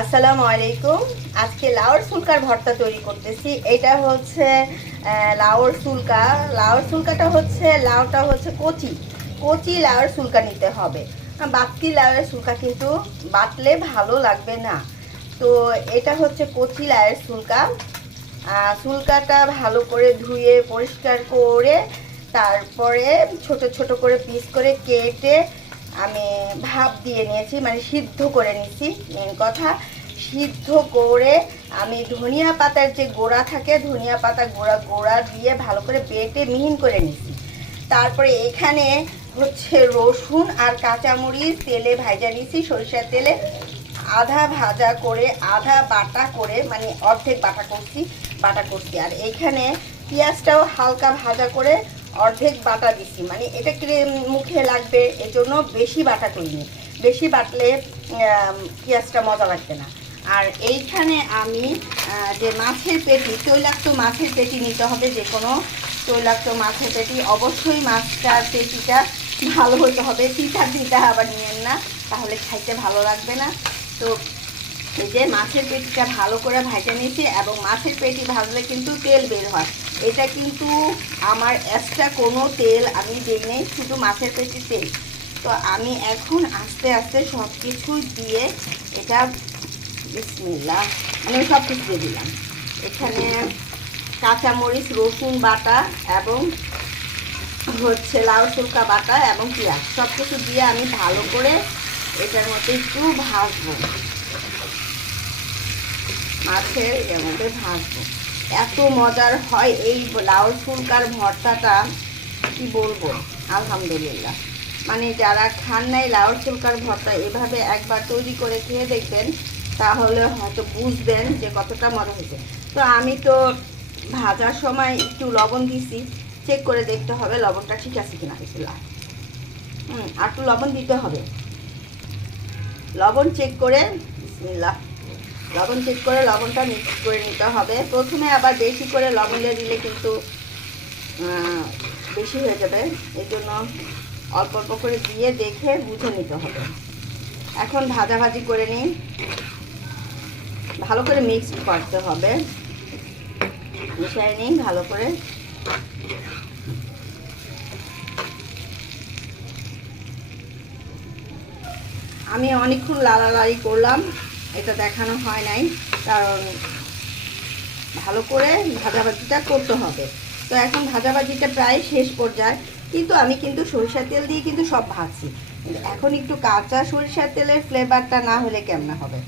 আসসালামু আলাইকুম। আজকে লাউর ফুলকার ভর্তা তৈরি করতেছি। এটা হচ্ছে লাউর ফুলকা। লাউর ফুলকাটা হচ্ছে লাউটা হচ্ছে কচি কচি লাউর ফুলকা নিতে হবে। বাকি লাউয়ের ফুলকা কিন্তু বাটলে ভালো লাগবে না। তো এটা হচ্ছে কচি লাউয়ের ফুলকা। ফুলকাটা ভালো করে ধুয়ে পরিষ্কার করে তারপরে ছোট ছোট করে পিস করে কেটে আমি ভাপ দিয়ে নিয়েছি, মানে সিদ্ধ করে নিয়েছি। মেন কথা, সিদ্ধ করে আমি ধনিয়া পাতার যে গোড়া থাকে, ধনিয়া পাতা গোড়া গোড়া দিয়ে ভালো করে বেটে মিহিন করে নিয়েছি। তারপরে এখানে হচ্ছে রসুন আর কাঁচামরিচ তেলে ভাজা নিয়েছি, সরিষার তেলে আধা ভাজা করে আধা বাটা করে, মানে অর্ধেক বাটা করছি। আর এইখানে পেঁয়াজটাও হালকা ভাজা করে অর্ধেক বাটা দিছি, মানে এটা মুখে লাগবে, এজন্য বেশি বাটা করিনি। বেশি বাটলে পেঁয়াজটা মজা লাগবে না। আর এইখানে আমি যে মাছের পেটি, তৈলাক্ত মাছের পেটি নিতে হবে, যে কোনো তৈলাক্ত মাছের পেটি। অবশ্যই মাছটার পেটিটা ভালো হতে হবে, তিতা আবার নিয়েন না, তাহলে খাইতে ভালো লাগবে না। তো এই যে মাছের পেটিটা ভালো করে ভাজা নিয়েছি, এবং মাছের পেটি ভাজলে কিন্তু তেল বের হয়। এটা কিন্তু আমার এক্সট্রা কোনো তেল আমি দিই নেই, শুধু মাছের পেটির তেল। তো আমি এখন আস্তে আস্তে সব কিছু দিয়ে এটা বিসমিল্লাহ আমি সব কিছু দিয়ে দিলাম। এখানে কাঁচামরিচ, রসুন বাটা এবং হচ্ছে লাউ ফুলকা বাটা এবং পেঁয়াজ সব কিছু দিয়ে আমি ভালো করে এটার মধ্যে একটু ভাজবো, মাছের এর মধ্যে ভাজবো। এত মজার হয় এই লাউ ফুলকার ভর্তাটা, কি বলবো, আলহামদুলিল্লাহ। মানে যারা খান নাই লাউ ফুলকার ভর্তা, এভাবে একবার তৈরি করে খেয়ে দেখবেন, তাহলে হয়তো বুঝবেন যে কতটা মজা হয়েছে। তো আমি তো ভাজার সময় একটু লবণ দিছি, চেক করে দেখতে হবে লবণটা ঠিক আছে কিনা। বিসমিল্লাহ, আর একটু লবণ দিতে হবে। লবণ চেক করে, বিসমিল্লাহ, লবণ চেক করে লবণটা মিক্স করে নিতে হবে। প্রথমে আবার বেশি করে লবণ দিলে কিন্তু বেশি হয়ে যাবে, এই জন্য অল্প অল্প করে দিয়ে দেখে বুঝে নিতে হবে। এখন ভাজাভাজি করে নিই, ভালো করে মিক্স করতে হবে, মিশিয়ে নিই ভালো করে। আমি অনেকক্ষণ লাড়ালাড়ি করলাম, এটা দেখানো হয় নাই, কারণ ভালো করে ভাজাভাজিটা করতে হবে। তো এখন ভাজাভাজিটা প্রায় শেষ পর্যায়ে, কিন্তু আমি কিন্তু সরিষার তেল দিয়ে কিন্তু সব ভাজছি। এখন একটু কাঁচা সরিষার তেলের ফ্লেভারটা না হলে কেমন হবে।